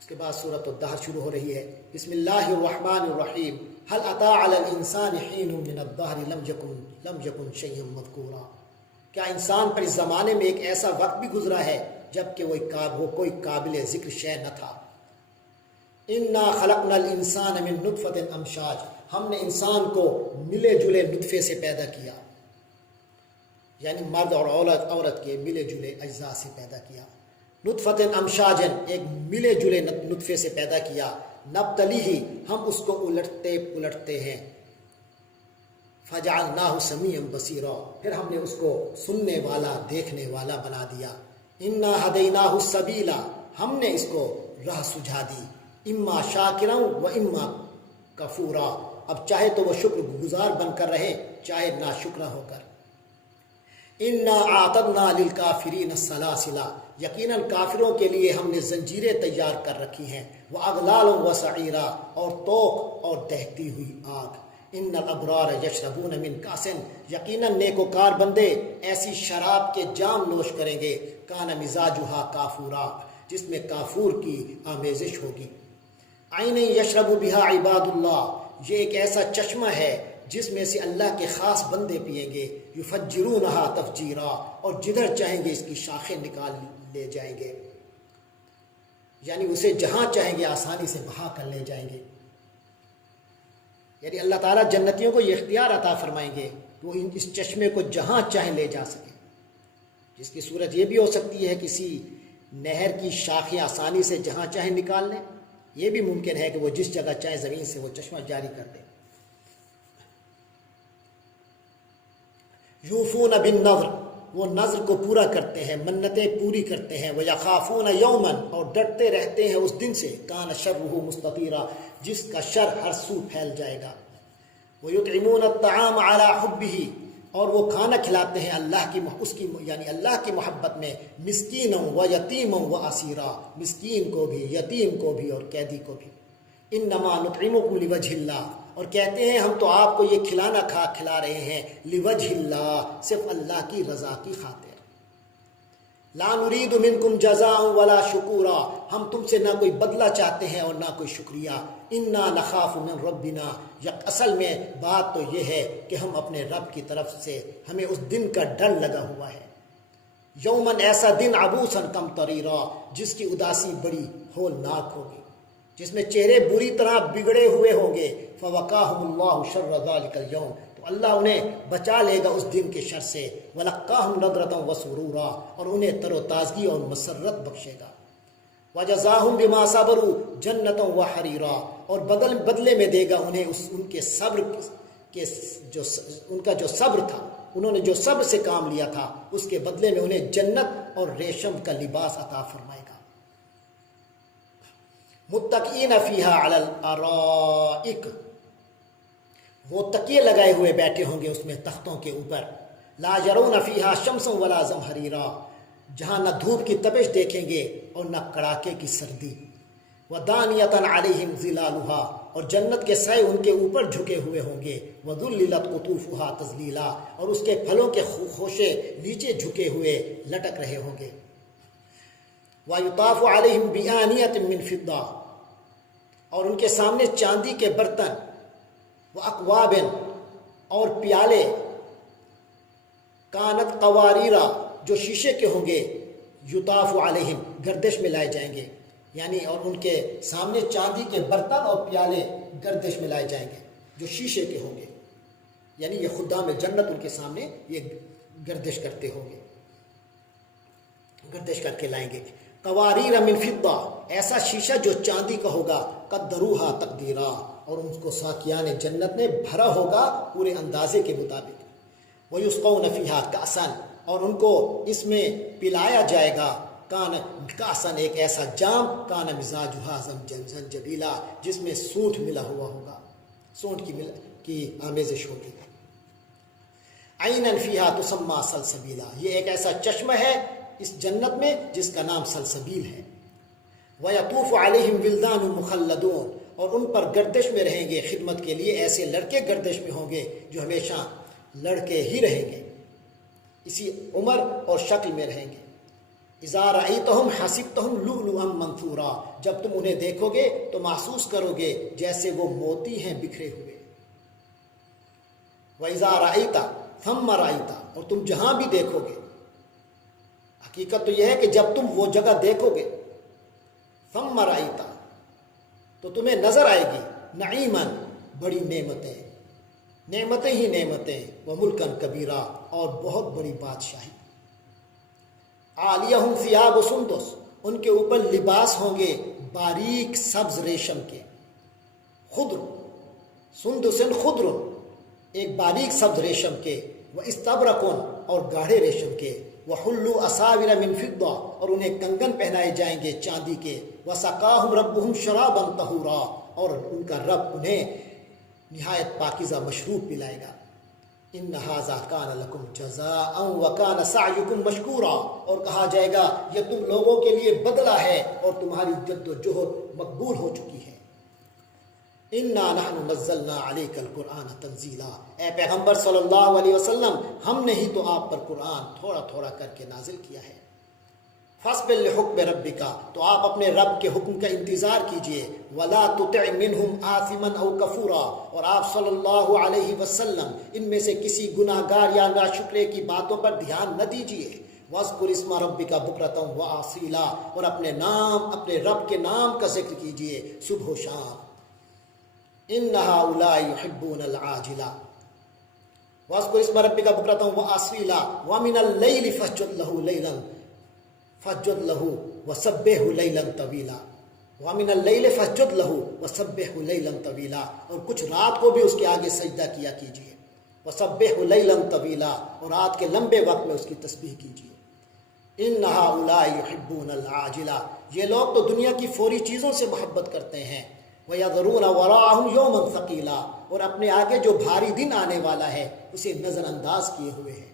اس کے بعد سورۃ الدہر شروع ہو رہی ہے. بسم اللہ الرحمن الرحیم. هل اتى على الانسان حين من الدهر لم يكن شيئا مذكورا. کیا انسان پر اس زمانے میں ایک ایسا وقت بھی گزرا ہے جب کہ وہ کوئی قابل ذکر شے نہ تھا. انا خلقنا الانسان من نطفۃ امشاج. ہم نے انسان کو ملے جلے نطفے سے پیدا کیا، یعنی مرد اور عورت کے ملے جلے اجزاء سے پیدا کیا. نطفۃ امشاجن، ایک ملے جلے نطفے سے پیدا کیا. نبتلیہ، ہم اس کو الٹتے پلٹتے ہیں. فجعلناہ سمیعا بصیرا، پھر ہم نے اس کو سننے والا دیکھنے والا بنا دیا. انا ہدیناہ السبیلا، ہم نے اس کو راہ سجھا دی. اما شاکرا و اما کفورا، اب چاہے تو وہ شکر گزار بن کر رہے، چاہے ناشکرہ ہو کر. انا اعتدنا للکافرین السلاسل، یقیناً کافروں کے لیے ہم نے زنجیریں تیار کر رکھی ہیں. واغلال وسعیرا، اور توق اور دہتی ہوئی آگ. ان الابرار یشربون من کاس، یقیناً نیکوکار بندے ایسی شراب کے جام نوش کریں گے. کان مزاجھا کافورا، جس میں کافور کی آمیزش ہوگی. عین یشرب بہا عباد اللہ، یہ ایک ایسا چشمہ ہے جس میں سے اللہ کے خاص بندے پیئیں گے. یفجرونہا تفجیرا، اور جدھر چاہیں گے اس کی شاخیں نکال لے جائیں گے، یعنی اسے جہاں چاہیں گے آسانی سے بہا کر لے جائیں گے. یعنی اللہ تعالیٰ جنتیوں کو یہ اختیار عطا فرمائیں گے کہ وہ اس چشمے کو جہاں چاہیں لے جا سکیں. جس کی صورت یہ بھی ہو سکتی ہے کسی نہر کی شاخیں آسانی سے جہاں چاہیں نکال لیں، یہ بھی ممکن ہے کہ وہ جس جگہ چاہیں زمین سے وہ چشمہ جاری کر دیں. یوفون بالنذر، وہ نذر کو پورا کرتے ہیں، منتیں پوری کرتے ہیں. وَيَخَافُونَ يَوْمًا، اور ڈرتے رہتے ہیں اس دن سے. کان شرہ مستطیرا، جس کا شر ہر سو پھیل جائے گا. وَيُطْعِمُونَ الطَّعَامَ عَلَى حُبِّهِ، اور وہ کھانا کھلاتے ہیں یعنی اللہ کی محبت میں. مسکینا و یتیما و اسیرا، مسکین کو بھی، یتیم کو بھی، اور قیدی کو بھی. انما نطعمکم لوجہ اللہ، اور کہتے ہیں ہم تو آپ کو یہ کھلانا کھلا رہے ہیں لوجہ اللہ، صرف اللہ کی رضا کی خاطر. لا نرید منکم جزاء ولا شکورا، ہم تم سے نہ کوئی بدلہ چاہتے ہیں اور نہ کوئی شکریہ. انا نخاف من ربنا، اصل میں بات تو یہ ہے کہ ہم اپنے رب کی طرف سے ہمیں اس دن کا ڈر لگا ہوا ہے. یومن، ایسا دن، عبوسا قمطریرا، جس کی اداسی بڑی ہولناک ہوگی، جس میں چہرے بری طرح بگڑے ہوئے ہوں گے. فوقاہم اللہ شر ذلک اليوم، تو اللہ انہیں بچا لے گا اس دن کے شر سے. ولقاہم نضرۃ وسرورا، اور انہیں تر و تازگی اور مسرت بخشے گا. وجزاہم بما صبروا جنۃ وحریرا، اور بدلے میں دے گا انہیں ان کے صبر کے ان کا جو صبر تھا، انہوں نے جو صبر سے کام لیا تھا، اس کے بدلے میں انہیں جنت اور ریشم کا لباس عطا فرمائے گا. متکئین فیہا علی الارائک، وہ تکیے لگائے ہوئے بیٹھے ہوں گے اس میں تختوں کے اوپر. لا یرون فیہا شمسا ولا زمہریرا، جہاں نہ دھوپ کی تپش دیکھیں گے اور نہ کڑاکے کی سردی. ودانیۃ علیہم ظلالھا، اور جنت کے سائے ان کے اوپر جھکے ہوئے ہوں گے. وذللت قطوفھا تذلیلا، اور اس کے پھلوں کے خوشے نیچے جھکے ہوئے لٹک رہے ہوں گے. ویطاف علیہم بآنیۃ من فضہ، اور ان کے سامنے چاندی کے برتن. واکواب، اور پیالے. کانت قواریرا، جو شیشے کے ہوں گے. یطاف علیہم، گردش میں لائے جائیں گے، یعنی اور ان کے سامنے چاندی کے برتن اور پیالے گردش میں لائے جائیں گے جو شیشے کے ہوں گے، یعنی یہ خدام جنت ان کے سامنے یہ گردش کرتے ہوں گے، گردش کر کے لائیں گے. قواریر من فضہ، ایسا شیشہ جو چاندی کا ہوگا. قدروہا تقدیرا، اور ان کو ساقیان جنت نے بھرا ہوگا پورے اندازے کے مطابق. ویسقون فیہا کأسا، اور ان کو اس میں پلایا جائے گا. کان کأسا، ایک ایسا جام. کان مزاجھا زنجبیلا، جس میں سونٹ ملا ہوا ہوگا، سونٹ کی آمیزش ہوگی. عینا فیہا تسمی سلسبیلا، یہ ایک ایسا چشمہ ہے اس جنت میں جس کا نام سلسبیل ہے. وَيَطُوفُ عَلَيْهِمْ وِلْدَانٌ مُخَلَّدُونَ، اور ان پر گردش میں رہیں گے خدمت کے لیے ایسے لڑکے گردش میں ہوں گے جو ہمیشہ لڑکے ہی رہیں گے، اسی عمر اور شکل میں رہیں گے. اذا رأیتہم حسبتہم لؤلؤا منثورا، جب تم انہیں دیکھو گے تو محسوس کرو گے جیسے وہ موتی ہیں بکھرے ہوئے۔ وَإِذَا رَأَيْتَ ثَمَّ رَأَيْتَ، اور تم جہاں بھی دیکھو گے، حقیقت تو یہ ہے کہ جب تم وہ جگہ دیکھو گے ثَمَّ رَأَيْتَ تو تمہیں نظر آئے گی نعیماً، بڑی نعمتیں، نعمتیں ہی نعمتیں، وَمُلْكًا كَبِيرًا، اور بہت بڑی بادشاہی۔ عالیہم ثیاب سندس، ان کے اوپر لباس ہوں گے باریک سبز ریشم کے، خضر، سندس خضر، ایک باریک سبز ریشم کے، واستبرقن، اور گاڑھے ریشم کے، وحلوا اساور من فضہ، اور انہیں کنگن پہنائے جائیں گے چاندی کے، وسقاہم ربہم شرابا طہورا، اور ان کا رب انہیں نہایت پاکیزہ مشروب پلائے گا۔ ان ھذا کان لکم جزاء وکان سعیکم مشکورا، اور کہا جائے گا یہ تم لوگوں کے لیے بدلہ ہے اور تمہاری جد و جہد مقبول ہو چکی ہے۔ انا نحن نزلنا علیک القرآن تنزیلا، اے پیغمبر صلی اللہ علیہ وسلم، ہم نے ہی تو آپ پر قرآن تھوڑا تھوڑا کر کے نازل کیا ہے۔ فاصبر لحکم ربک، تو آپ اپنے رب کے حکم کا انتظار کیجئے، ولا تطع منہم آثما او کفورا، اور آپ صلی اللہ علیہ وسلم ان میں سے کسی گناہ گار یا ناشکرے کی باتوں پر دھیان نہ دیجئے۔ واذکر اسم ربک بکرۃ واسیلا، اور اپنے رب کے نام کا ذکر کیجئے صبح و شام۔ ان ہؤلاء یحبون العاجلہ، واذکر اسم ربک بکرۃ واسیلا ومن اللیل فاسجد لہ وسبحہ لیلا طویلا، ومن اللیل فاسجد لہ وسبحہ لیلا طویلا، اور کچھ رات کو بھی اس کے آگے سجدہ کیا کیجیے، وسبحہ لیلا طویلا، اور رات کے لمبے وقت میں اس کی تسبیح کیجیے۔ ان ہؤلاء یحبون العاجلہ، یہ لوگ تو دنیا کی فوری چیزوں سے محبت کرتے ہیں، وَيَذَرُونَ وَرَاءَهُمْ يَوْمًا ثَقِيلًا، اور اپنے آگے جو بھاری دن آنے والا ہے اسے نظر انداز کیے ہوئے ہیں۔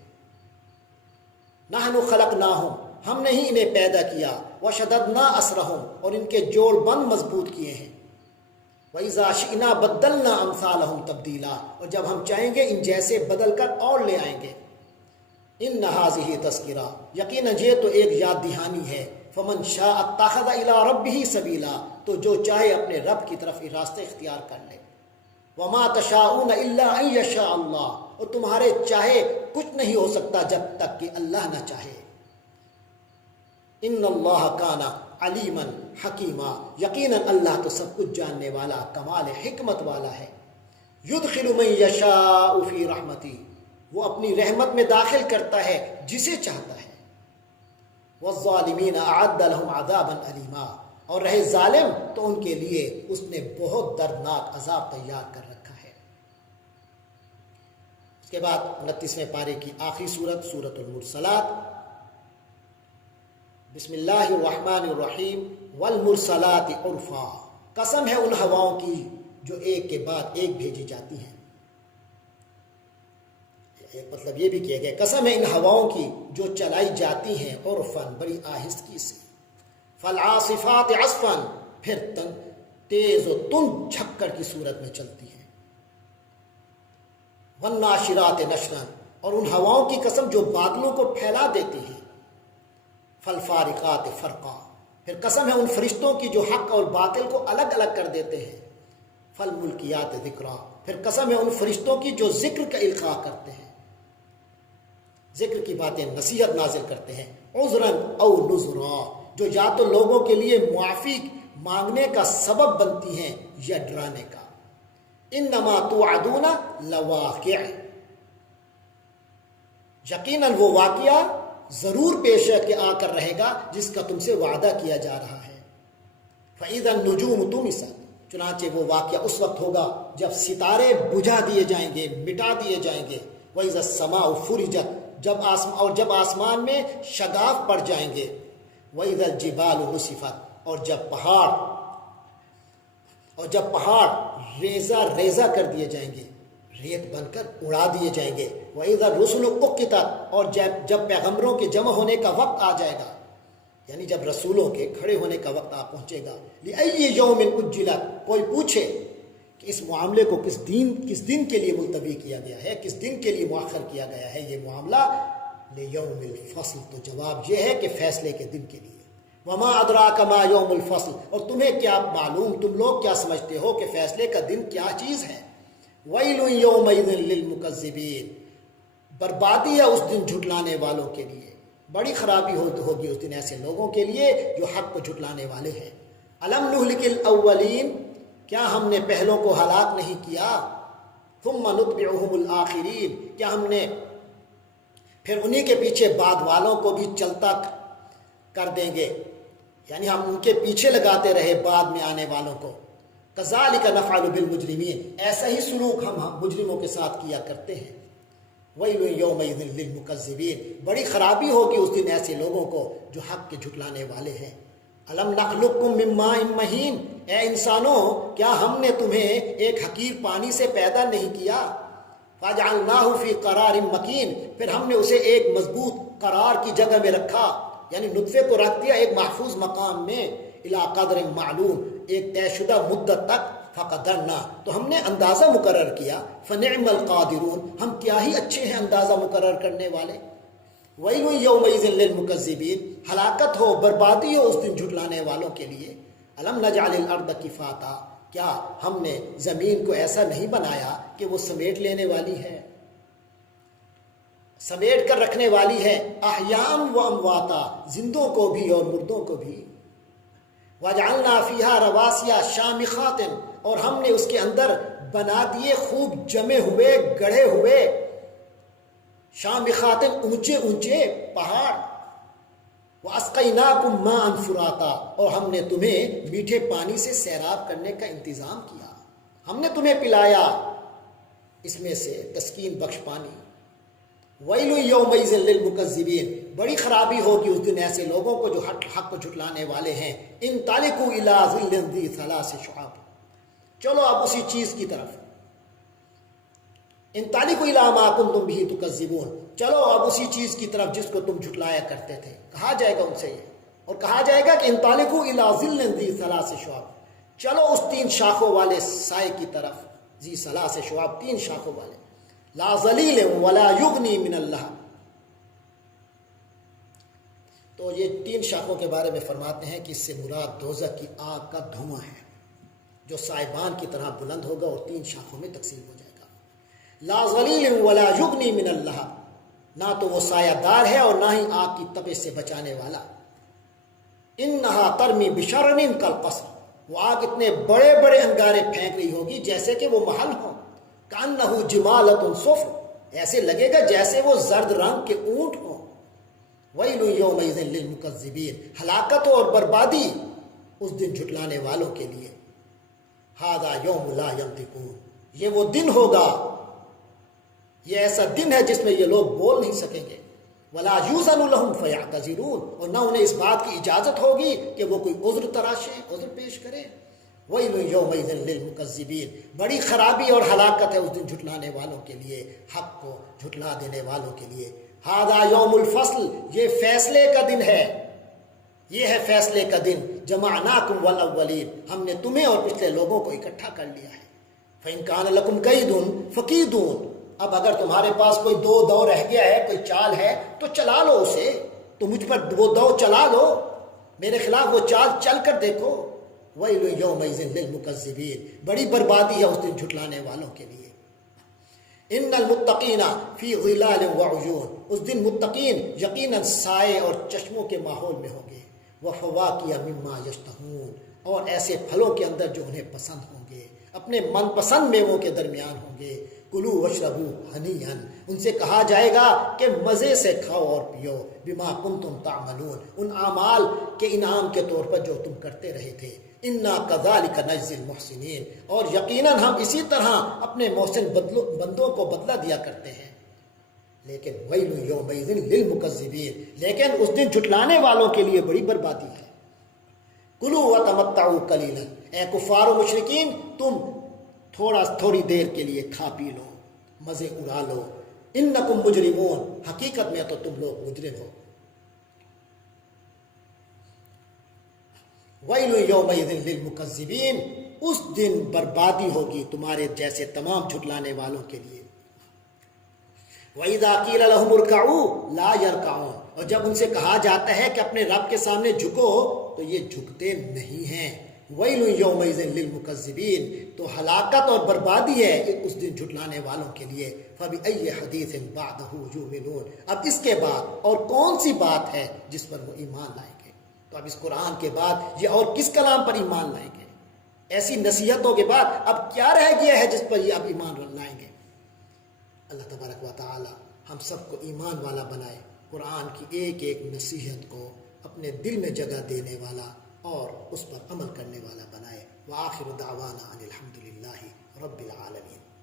نَحْنُ خَلَقْنَاهُمْ، ہم نے ہی انہیں پیدا کیا، وَشَدَدْنَا أَسْرَهُمْ، اور ان کے جوڑ بند مضبوط کیے ہیں، وَإِذَا شِئْنَا بَدَّلْنَا أَمْثَالَهُمْ تَبْدِيلًا، اور جب ہم چاہیں گے ان جیسے بدل کر اور لے آئیں گے۔ ان هذه تذکرہ، یقیناً یہ تو ایک یاد دہانی ہے، فمن شاء اتخذ الى ربه سبیلا، تو جو چاہے اپنے رب کی طرف راستہ اختیار کر لے۔ وما تشاءون الا ان یشاء اللہ، اور تمہارے چاہے کچھ نہیں ہو سکتا جب تک کہ اللہ نہ چاہے۔ ان اللہ کان علیما حکیما، یقیناً اللہ تو سب کچھ جاننے والا، کمال حکمت والا ہے۔ یدخل من یشاء فی رحمتی، وہ اپنی رحمت میں داخل کرتا ہے جسے چاہتا ہے۔ والظالمین اعد لهم عذابا علیما، اور رہے ظالم تو ان کے لیے اس نے بہت دردناک عذاب تیار کر رکھا ہے۔ اس کے بعد 29ویں پارے کی آخری سورت، سورۃ المرسلات۔ بسم اللہ الرحمن الرحیم، والمرسلات عرفا، قسم ہے ان ہواؤں کی جو ایک کے بعد ایک بھیجی جاتی ہیں۔ ایک مطلب یہ بھی کیا گیا، قسم ہے ان ہواؤں کی جو چلائی جاتی ہیں عرفاً، بڑی آہستگی سے، فالعاصفات عصفاً، پھر تیز و تند جھکڑ کی صورت میں چلتی ہیں، والناشرات نشراً، اور ان ہواؤں کی قسم جو بادلوں کو پھیلا دیتی ہیں، فالفارقات فرقا، پھر قسم ہے ان فرشتوں کی جو حق اور باطل کو الگ الگ کر دیتے ہیں، فالملکیات ذکرا، پھر قسم ہے ان فرشتوں کی جو ذکر کا القاء کرتے ہیں، ذکر کی باتیں نصیحت نازل کرتے ہیں، عذراً او نذرا، جو یا تو لوگوں کے لیے معافی مانگنے کا سبب بنتی ہیں یا ڈرانے کا۔ انما توعدون لواقع، یقیناً وہ واقعہ ضرور پیش ہے کہ آ کر رہے گا جس کا تم سے وعدہ کیا جا رہا ہے۔ فَإِذَا النُّجُومُ طُمِسَتْ، چنانچہ وہ واقعہ اس وقت ہوگا جب ستارے بجھا دیے جائیں گے، مٹا دیے جائیں گے۔ وَإِذَا السَّمَاءُ فُرِجَتْ، جب آسمان میں شگاف پڑ جائیں گے۔ وَإِذَا الْجِبَالُ نُسِفَتْ، اور جب پہاڑ ریزہ ریزہ کر دیے جائیں گے، ریت بن کر اڑا دیے جائیں گے۔ وَإِذَا الرُّسُلُ أُقِّتَتْ، اور جب پیغمبروں کے جمع ہونے کا وقت آ جائے گا، یعنی جب رسولوں کے کھڑے ہونے کا وقت آ پہنچے گا۔ لِأَيِّ يَوْمٍ أُجِّلَتْ، کوئی پوچھے کہ اس معاملے کو کس دن کے لیے ملتوی کیا گیا ہے، کس دن کے لیے مؤخر کیا گیا ہے۔ یہ معاملہ لیوم الفصل، تو جواب یہ ہے کہ فیصلے کے دن کے لیے۔ وما ادراک ما یوم الفصل، اور تمہیں کیا معلوم، تم لوگ کیا سمجھتے ہو کہ فیصلے کا دن کیا چیز ہے؟ ویل یومئذ للمکذبین، بربادی ہے اس دن جھٹلانے والوں کے لیے، بڑی خرابی ہوگی اس دن ایسے لوگوں کے لیے جو حق کو جھٹلانے والے ہیں۔ الم نہلک الاولین، کیا ہم نے پہلوں کو ہلاک نہیں کیا؟ ثم نتبعہم الآخرین، کیا ہم نے پھر انہی کے پیچھے بعد والوں کو بھی چلتا کر دیں گے، یعنی ہم ان کے پیچھے لگاتے رہے بعد میں آنے والوں کو۔ کذالک نفعل بالمجرمین، ایسا ہی سلوک ہم مجرموں کے ساتھ کیا کرتے ہیں۔ ویل یومئذ للمکذبین، بڑی خرابی ہوگی اس دن ایسے لوگوں کو جو حق کے جھٹلانے والے ہیں۔ الم نخلقکم من ماء مہین، اے انسانوں کیا ہم نے تمہیں ایک حقیر پانی سے پیدا نہیں کیا؟ فجعلناہ فی قرار مکین، پھر ہم نے اسے ایک مضبوط قرار کی جگہ میں رکھا، یعنی نطفے کو رکھ دیا ایک محفوظ مقام میں، الی قدر معلوم، ایک طے شدہ مدت تک، فقدرنا، تو ہم نے اندازہ مقرر کیا، فنعم القادرون، ہم کیا ہی اچھے ہیں اندازہ مقرر کرنے والے۔ ویل یومئذ للمکذبین، ہلاکت ہو، بربادی ہو اس دن جھٹلانے والوں کے لیے۔ الم نجعل الارض کفاتا، کیا ہم نے زمین کو ایسا نہیں بنایا کہ وہ سمیٹ لینے والی ہے، سمیٹ کر رکھنے والی ہے، احیاء و امواتا، زندوں کو بھی اور مردوں کو بھی۔ وجعلنا فیہا رواسیا شامخات، اور ہم نے اس کے اندر بنا دیے خوب جمے ہوئے گڑھے ہوئے، شامخات اونچے اونچے پہاڑ۔ واسقیناکم ماء فراتا، اور ہم نے تمہیں میٹھے پانی سے سیراب کرنے کا انتظام کیا، ہم نے تمہیں پلایا اس میں سے تسکین بخش پانی۔ ویل یومئذ للمکذبین، بڑی خرابی ہوگی اس دن ایسے لوگوں کو جو حق کو جھٹلانے والے ہیں۔ انطلقوا الی ظل ذی ثلاث شعاب، چلو اب اسی چیز کی طرف، انطلقوا الی ما کنتم بہ تکذبون، چلو اب اسی چیز کی طرف جس کو تم جھٹلایا کرتے تھے۔ کہا جائے گا ان سے یہ، اور کہا جائے گا کہ انطلقوا الی ظل ذی ثلاث شعاب، چلو اس 3 شاخوں والے سائے کی طرف، ذی ثلاث شعاب، 3 شاخوں والے، لا ظلیل ولا یغنی من اللہب۔ تو یہ 3 شاخوں کے بارے میں فرماتے ہیں کہ اس سے مراد دوزخ کی آگ کا دھواں ہے جو سائبان کی طرح بلند ہوگا اور 3 شاخوں میں تقسیم ہو جائے گا۔ لا ظلیل ولا یغنی من اللہب، نہ تو وہ سایہ دار ہے اور نہ ہی آگ کی تپش سے بچانے والا۔ انہا ترمی بشرر کالقصر، وہ آگ اتنے بڑے بڑے انگارے پھینک رہی ہوگی جیسے کہ وہ محل ہوں۔ کأنہ جمالۃ صفر، ایسے لگے گا جیسے وہ زرد رنگ کے اونٹ ہوں۔ ویل یومئذ للمکذبین، ہلاکت اور بربادی اس دن جھٹلانے والوں کے لیے۔ ھذا یوم لا ینطقون، یہ وہ دن ہوگا، یہ ایسا دن ہے جس میں یہ لوگ بول نہیں سکیں گے۔ ولا یوزن لہم فیعتذرون، اور نہ انہیں اس بات کی اجازت ہوگی کہ وہ کوئی عذر تراشے، عذر پیش کرے۔ ویل یومئذ للمکذبین، بڑی خرابی اور ہلاکت ہے اس دن جھٹلانے والوں کے لیے، حق کو جھٹلا دینے والوں کے لیے۔ ھذا یوم الفصل، یہ فیصلے کا دن ہے، یہ ہے فیصلے کا دن۔ جمعناکم والاولین، ہم نے تمہیں اور پچھلے لوگوں کو اکٹھا کر لیا ہے۔ فإن کان لکم کید فکیدون، اب اگر تمہارے پاس کوئی دو رہ گیا ہے، کوئی چال ہے تو چلا لو اسے، تو مجھ پر وہ دو چلا لو، میرے خلاف وہ چال چل کر دیکھو۔ ویل یومئذ للمکذبین، بڑی بربادی ہے اس دن جھٹلانے والوں کے لیے۔ ان المتقین فی ظلال وعیون، اس دن متقین یقیناً سائے اور چشموں کے ماحول میں ہوں گے۔ وفواکہ مما یشتہون، اور ایسے پھلوں کے اندر جو انہیں پسند ہوں گے، اپنے من پسند میووں کے درمیان ہوں گے۔ کلوا واشربوا ہنیئا، ان سے کہا جائے گا کہ مزے سے کھاؤ اور پیو، بما کنتم تعملون، ان اعمال کے انعام کے طور پر جو تم کرتے رہے تھے۔ انا کذالک نجزی المحسنین، اور یقیناً ہم اسی طرح اپنے محسن بندوں کو بدلہ دیا کرتے ہیں۔ لیکن ویل یومئذ للمکذبین، لیکن اس دن جھٹلانے والوں کے لیے بڑی بربادی ہے۔ کلوا وتمتعوا قلیلا، اے کفار و مشرکین تم تھوڑی دیر کے لیے کھا پی لو، مزے اڑا لو۔ انکم مجرمون، حقیقت میں تو تم لوگ مجرم ہو۔ ویل یومئذ للمکذبین، اس دن بربادی ہوگی تمہارے جیسے تمام جھٹلانے والوں کے لیے۔ وَإِذَا قِيلَ لَهُمُ ارْكَعُوا لَا يَرْكَعُونَ، اور جب ان سے کہا جاتا ہے کہ اپنے رب کے سامنے جھکو تو یہ جھکتے نہیں ہیں۔ وَيْلٌ يَوْمَئِذٍ لِّلْمُكَذِّبِينَ، تو ہلاکت اور بربادی ہے اس دن جھٹلانے والوں کے لیے۔ فَبِأَيِّ حَدِيثٍ بَعْدَهُ يُؤْمِنُونَ، اب اس کے بعد اور کون سی بات ہے جس پر وہ ایمان لائیں گے؟ تو اب اس قرآن کے بعد یہ اور کس کلام پر ایمان لائیں گے؟ ایسی نصیحتوں کے بعد اب کیا رہ گیا ہے جس پر یہ اب ایمان لائیں گے؟ اللہ تبارک و تعالی ہم سب کو ایمان والا بنائے، قرآن کی ایک ایک نصیحت کو اپنے دل میں جگہ دینے والا اور اس پر عمل کرنے والا بنائے۔ وآخر دعوانا ان الحمد للہ رب العالمین۔